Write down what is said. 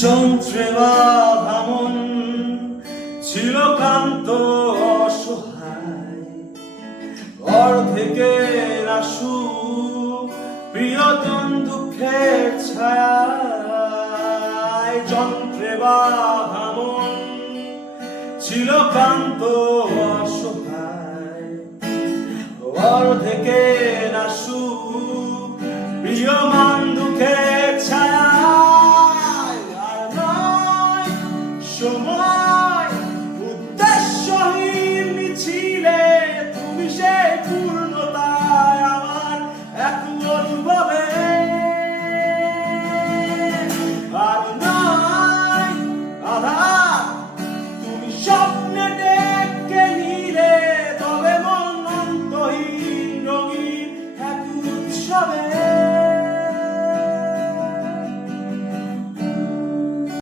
যন্ত্রে বাঁধা মন ছিল ক্লান্ত অসহায়, অর্ধেকের আশু প্রিয়তম দুঃখের ছায়ায়। যন্ত্রে বাঁধা মন ছিল ক্লান্ত অসহায়, অর্ধেকের আশু প্রিয়